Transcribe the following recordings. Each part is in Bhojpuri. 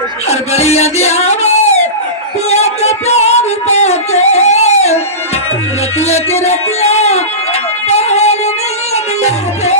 हर बड़िया दिया पिया के प्यार पाके रतिया के रतिया पहाड़ नहीं मिला पे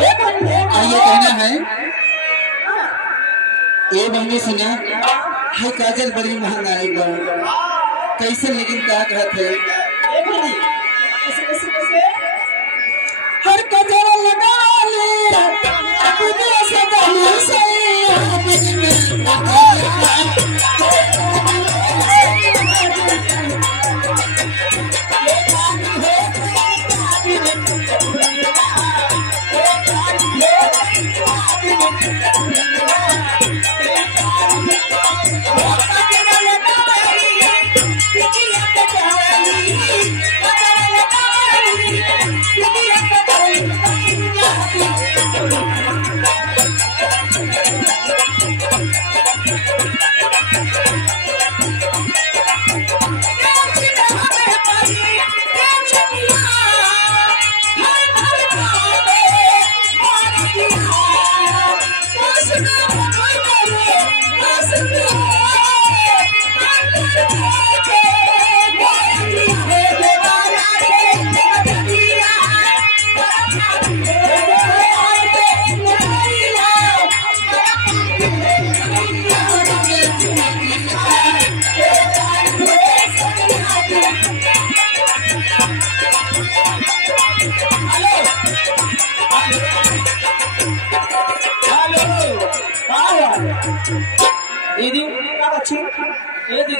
ये कहना है ये बहनी सुना है काजल बड़ी महंगाई बा कैसे लेकिन क्या कहत है हर कजरा लगा ले तुझे सदा से दीदी